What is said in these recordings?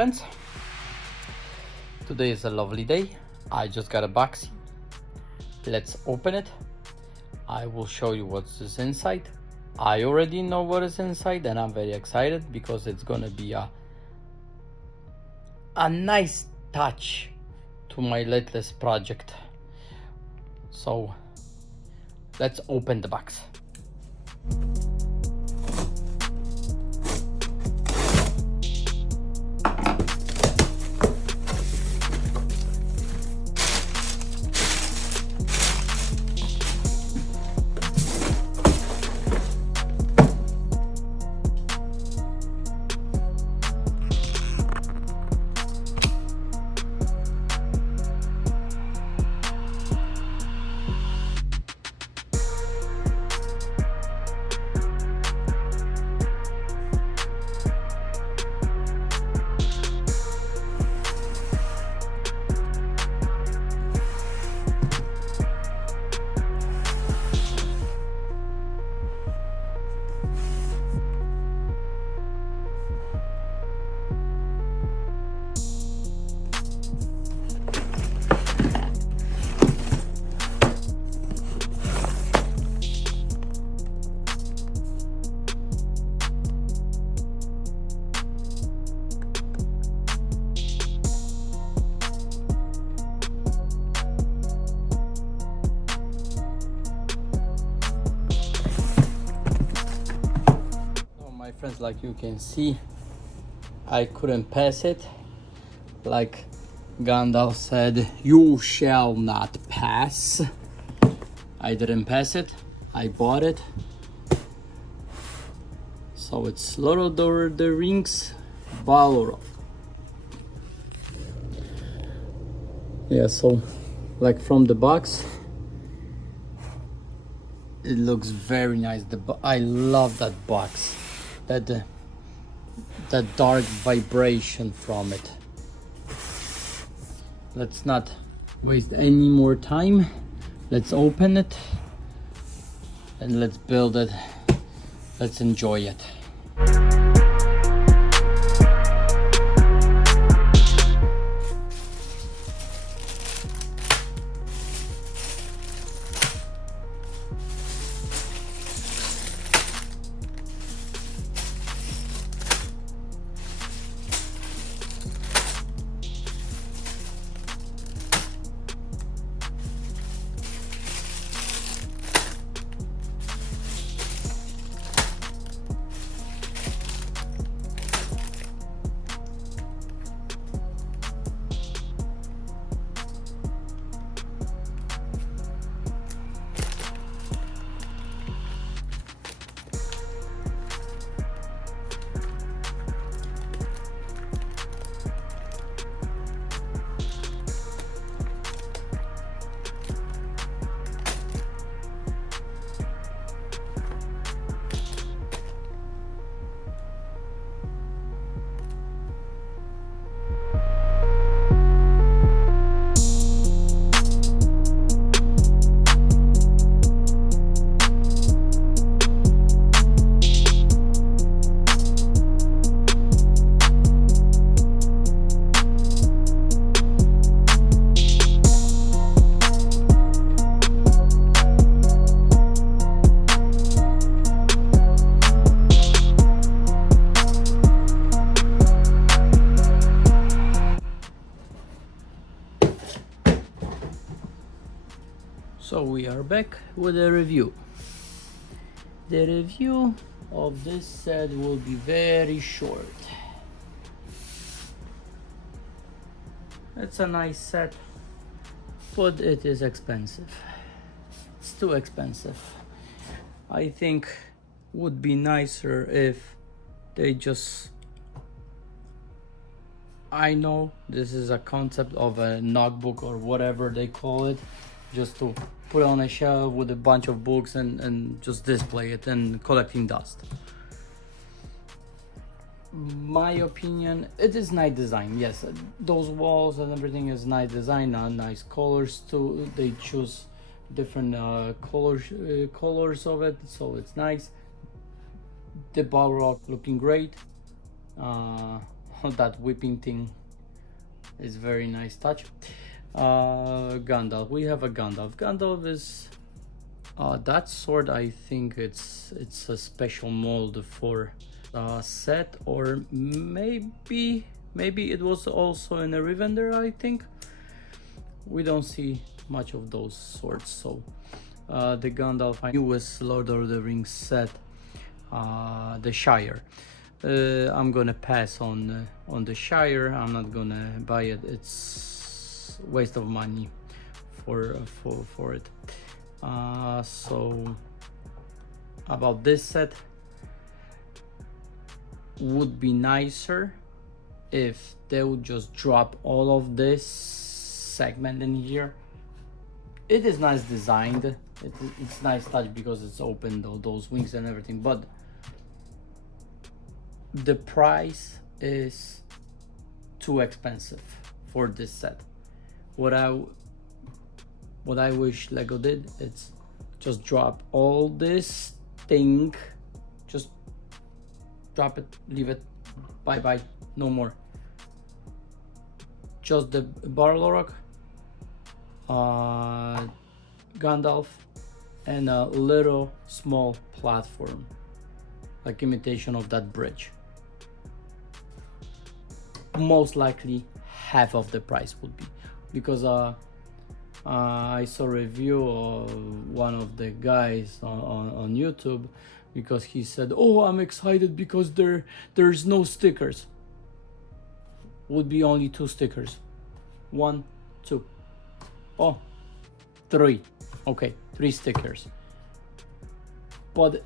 friends. Today is a lovely day. I just got a box. Let's open it. I will show you what's inside. I already know what is inside and I'm very excited because it's gonna be a nice touch to my latest project. So let's open the box. Friends, like you can see, I couldn't pass it. Like Gandalf said, you shall not pass. I didn't pass it. I bought it. So it's Lord of the Rings Balrog. Yeah, so like from the box, it looks very nice. I love that box. That dark vibration from it. Let's not waste any more time. Let's open it and let's build it. Let's enjoy it. So we are back with a review. The review of this set will be very short. It's a nice set, but it is expensive. It's too expensive. I think would be nicer if they just, I know this is a concept of a notebook or whatever they call it, just to put on a shelf with a bunch of books and just display it and collecting dust. My opinion, it is nice design. Yes, those walls and everything is nice design, nice colors too. They choose different colors of it, so it's nice. The Balrog looking great. that whipping thing is very nice touch. Gandalf, we have a Gandalf. Gandalf is that sword. I think it's a special mold for set, or maybe it was also in a revender. I think we don't see much of those swords. So the Gandalf newest Lord of the Rings set, the Shire. I'm gonna pass on the Shire. I'm not gonna buy it. It's waste of money for it. So about this set, would be nicer if they would just drop all of this segment in here. It is nice designed. It's nice touch because it's open, those wings and everything, but the price is too expensive for this set. What I wish Lego did, it's just drop all this thing, just drop it, leave it, bye bye, no more. Just the Balrog, Gandalf, and a little small platform, like imitation of that bridge. Most likely half of the price would be, because I saw a review of one of the guys on YouTube, because he said, oh, I'm excited because there's no stickers. Would be only 2 stickers. 1, 2. Oh, 3. Okay, 3 stickers. But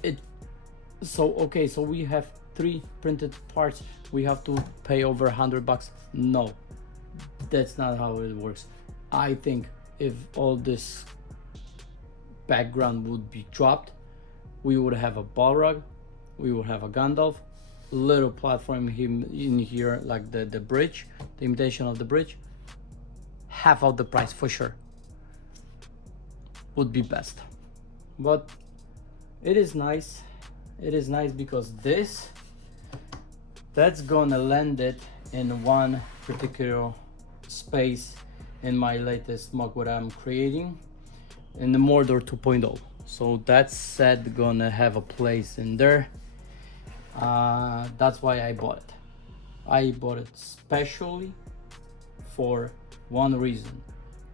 so we have 3 printed parts. We have to pay over $100. No, that's not how it works. I think if all this background would be dropped, we would have a Balrog, we would have a Gandalf, little platform in here, like the bridge, the imitation of the bridge. Half of the price for sure would be best. But it is nice. It is nice because that's gonna land it in one particular space in my latest mug what I'm creating in the Mordor 2.0. So that set gonna have a place in there. That's why I bought it. I bought it specially for one reason: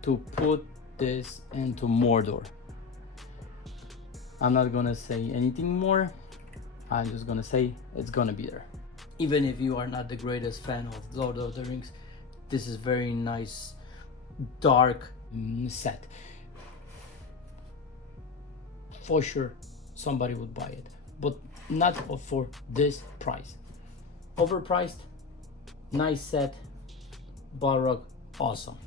to put this into Mordor. I'm not gonna say anything more. I'm just gonna say it's gonna be there. Even if you are not the greatest fan of Lord of the Rings, this is very nice, dark set. For sure, somebody would buy it, but not for this price. Overpriced, nice set, Balrog, awesome.